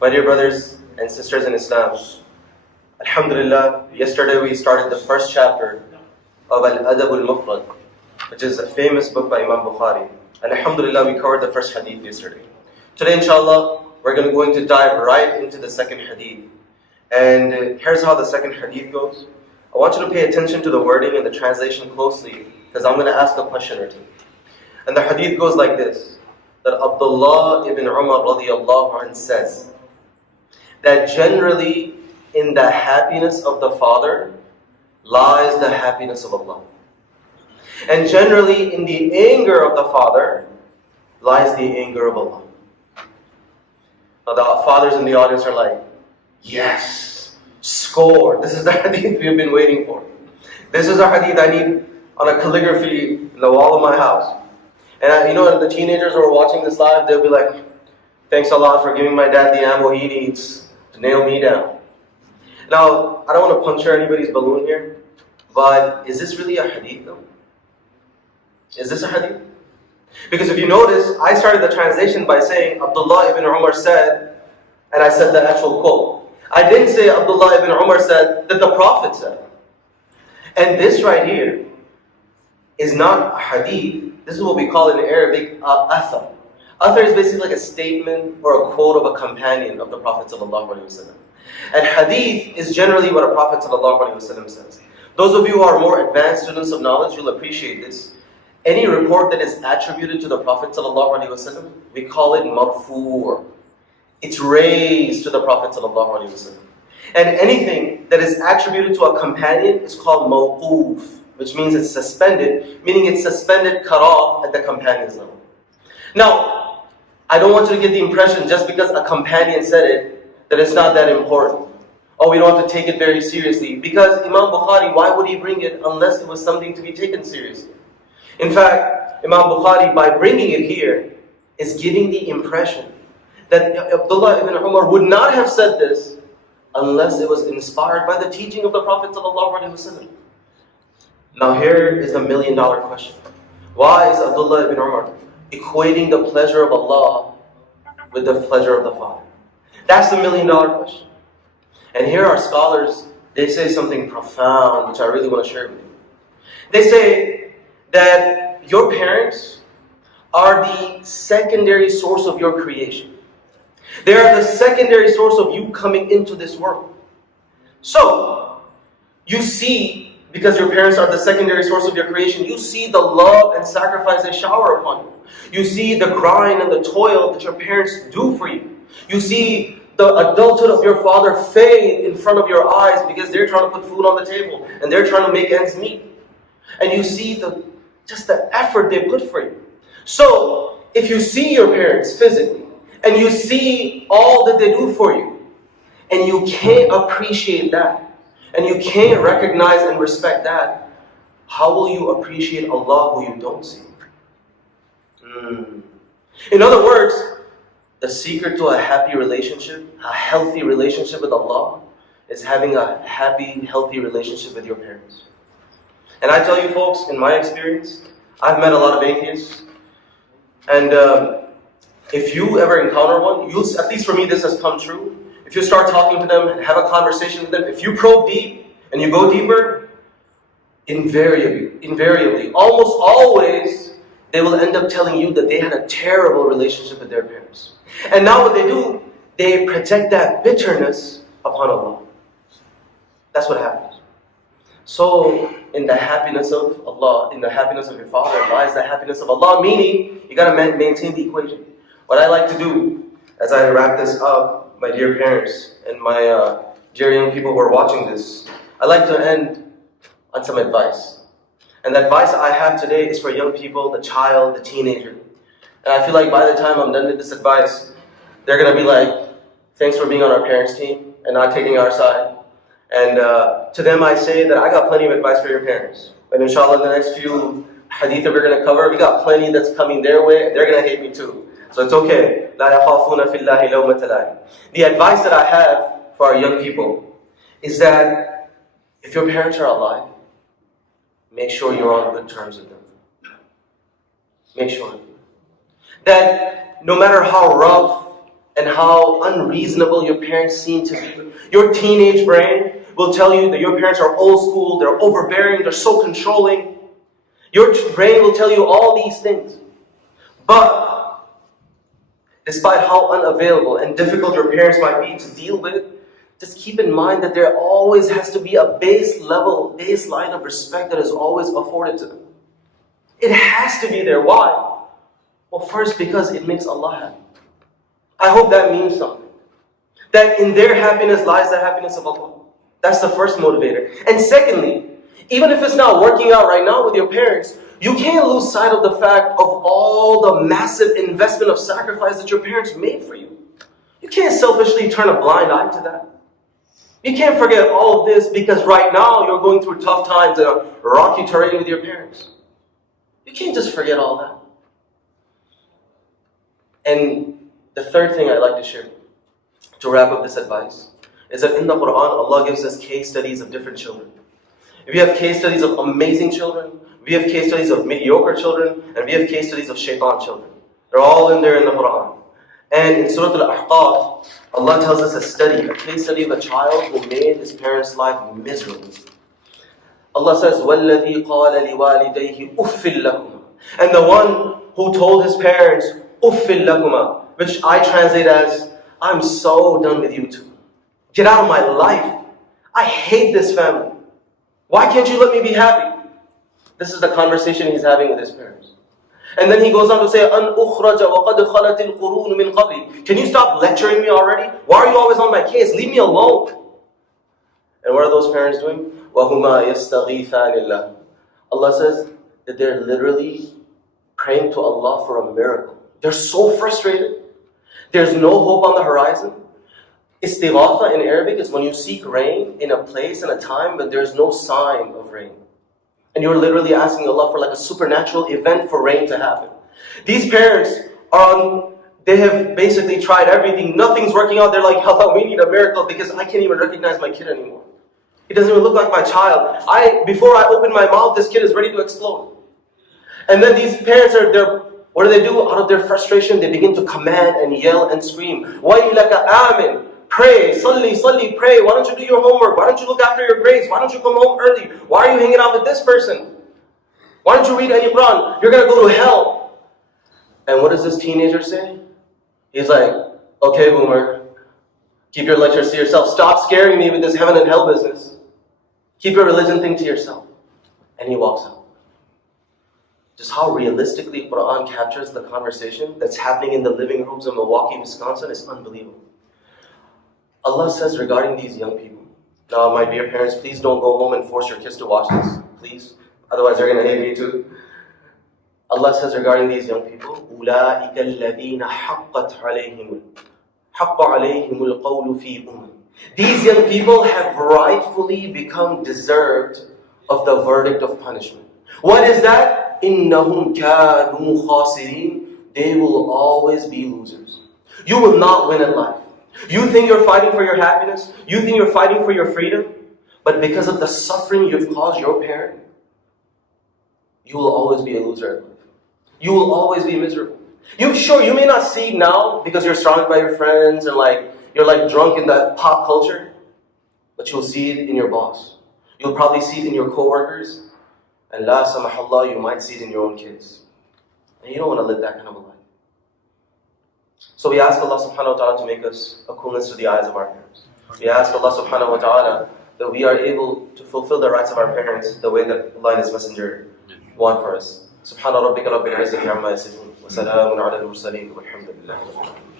My dear brothers and sisters in Islam, Alhamdulillah, yesterday we started the first chapter of Al-Adab Al-Mufrad, which is a famous book by Imam Al-Bukhari. And Alhamdulillah, we covered the first hadith yesterday. Today, inshallah, we're going to dive right into the second hadith. And here's how the second hadith goes. I want you to pay attention to the wording and the translation closely, because I'm going to ask a question or two. And the hadith goes like this, that Abdullah ibn Umar radiallahu anh says, that generally in the happiness of the father lies the happiness of Allah. And generally in the anger of the father lies the anger of Allah. Now the fathers in the audience are like, yes, score. This is the hadith we've been waiting for. This is a hadith I need on a calligraphy in the wall of my house. And the teenagers who are watching this live, they'll be like, thanks Allah for giving my dad the ammo he needs to nail me down. Now, I don't want to puncture anybody's balloon here, but is this really a hadith though? Is this a hadith? Because if you notice, I started the translation by saying Abdullah ibn Umar said, and I said the actual quote. I didn't say Abdullah ibn Umar said that the Prophet said. And this right here is not a hadith. This is what we call in Arabic athar. Athar is basically like a statement or a quote of a companion of the Prophet ﷺ. And hadith is generally what a Prophet ﷺ says. Those of you who are more advanced students of knowledge, you'll appreciate this. Any report that is attributed to the Prophet ﷺ, we call it marfu'. It's raised to the Prophet ﷺ. And anything that is attributed to a companion is called mawquf, which means it's suspended, meaning it's suspended, cut off at the companion's level. Now, I don't want you to get the impression just because a companion said it, that it's not that important. Oh, we don't have to take it very seriously. Because Imam Bukhari, why would he bring it unless it was something to be taken seriously? In fact, Imam Bukhari, by bringing it here, is giving the impression that Abdullah ibn Umar would not have said this unless it was inspired by the teaching of the Prophet ﷺ. Now here is the $1 million question. Why is Abdullah ibn Umar equating the pleasure of Allah with the pleasure of the Father? That's the $1 million question. And here our scholars, they say something profound, which I really want to share with you. They say that your parents are the secondary source of your creation. They are the secondary source of you coming into this world. So, you see, because your parents are the secondary source of your creation, you see the love and sacrifice they shower upon you. You see the grind and the toil that your parents do for you. You see the adulthood of your father fade in front of your eyes because they're trying to put food on the table and they're trying to make ends meet. And you see just the effort they put for you. So, if you see your parents physically and you see all that they do for you and you can't appreciate that, and you can't recognize and respect that, how will you appreciate Allah who you don't see? In other words, the secret to a happy relationship, a healthy relationship with Allah, is having a happy, healthy relationship with your parents. And I tell you folks, in my experience, I've met a lot of atheists, and if you ever encounter one, at least for me this has come true. If you start talking to them and have a conversation with them, if you probe deep and you go deeper, invariably, almost always, they will end up telling you that they had a terrible relationship with their parents. And now what they do, they project that bitterness upon Allah. That's what happens. So, in the happiness of Allah, in the happiness of your father lies the happiness of Allah, meaning you got to maintain the equation. What I like to do, as I wrap this up, my dear parents and my dear young people who are watching this, I like to end on some advice. And the advice I have today is for young people, the child, the teenager. And I feel like by the time I'm done with this advice, they're going to be like, thanks for being on our parents' team and not taking our side. And to them I say that I got plenty of advice for your parents. And inshallah in the next few hadith that we're going to cover, we got plenty that's coming their way and they're going to hate me too. So it's okay. The advice that I have for our young people is that if your parents are alive, make sure you're on good terms with them. Make sure that no matter how rough and how unreasonable your parents seem to be. Your teenage brain will tell you that your parents are old school, they're overbearing, they're so controlling. Your brain will tell you all these things. But despite how unavailable and difficult your parents might be to deal with, just keep in mind that there always has to be a baseline of respect that is always afforded to them. It has to be there. Why? Well, first, because it makes Allah happy. I hope that means something. That in their happiness lies the happiness of Allah. That's the first motivator. And secondly, even if it's not working out right now with your parents, you can't lose sight of the fact of all the massive investment of sacrifice that your parents made for you. You can't selfishly turn a blind eye to that. You can't forget all of this because right now you're going through tough times and a rocky terrain with your parents. You can't just forget all that. And the third thing I'd like to share, to wrap up this advice, is that in the Quran, Allah gives us case studies of different children. We have case studies of amazing children, we have case studies of mediocre children, and we have case studies of shaitan children. They're all in there in the Quran. And in Surah Al-Ahqaf, Allah tells us a case study of a child who made his parents' life miserable. Allah says, وَالَّذِي قَالَ لِوَالِدَيْهِ أُفِّ لَكُمَا. And the one who told his parents, أُفِّ لَكُمَا, which I translate as, I'm so done with you two. Get out of my life. I hate this family. Why can't you let me be happy? This is the conversation he's having with his parents. And then he goes on to say, أَنْ أُخْرَجَ وَقَدْ خَلَتِ الْقُرُونُ مِنْ قَبْلِ. Can you stop lecturing me already? Why are you always on my case? Leave me alone. And what are those parents doing? وَهُمَا يَسْتَغِيثَانِ اللَّهِ. Allah says that they're literally praying to Allah for a miracle. They're so frustrated. There's no hope on the horizon. Istighatha in Arabic is when you seek rain in a place and a time but there's no sign of rain. And you're literally asking Allah for like a supernatural event for rain to happen. These parents they have basically tried everything. Nothing's working out. They're like, Allah, we need a miracle because I can't even recognize my kid anymore. He doesn't even look like my child. Before I open my mouth, this kid is ready to explode. And then these parents what do? Out of their frustration, they begin to command and yell and scream. وَيْلَكَ آمِنْ. Pray, salli, pray. Why don't you do your homework? Why don't you look after your grades? Why don't you come home early? Why are you hanging out with this person? Why don't you read any Quran? You're going to go to hell. And what does this teenager say? He's like, okay, boomer, keep your lectures to yourself. Stop scaring me with this heaven and hell business. Keep your religion thing to yourself. And he walks out. Just how realistically Quran captures the conversation that's happening in the living rooms of Milwaukee, Wisconsin is unbelievable. Allah says regarding these young people, now my dear parents, please don't go home and force your kids to watch this. Please. Otherwise they're going to hate me too. Allah says regarding these young people, أُولَٰئِكَ الَّذِينَ حَقَّتْ عَلَيْهِمُ الْقَوْلُ فِي أُمَمٍ. These young people have rightfully become deserved of the verdict of punishment. What is that? إِنَّهُمْ كَانُوا خَاسِرِينَ. They will always be losers. You will not win in life. You think you're fighting for your happiness. You think you're fighting for your freedom. But because of the suffering you've caused your parent, you will always be a loser in life. You will always be miserable. You may not see it now because you're surrounded by your friends and you're drunk in that pop culture, but you'll see it in your boss. You'll probably see it in your co-workers, and la samahallah, you might see it in your own kids. And you don't want to live that kind of a life. So we ask Allah subhanahu wa ta'ala to make us a coolness to the eyes of our parents. We ask Allah subhanahu wa ta'ala that we are able to fulfill the rights of our parents the way that Allah and His Messenger want for us. Subhana rabbika rabbil izzati amma yasifun wa salamun ala al-mursaleen walhamdulillahi rabbil alamin.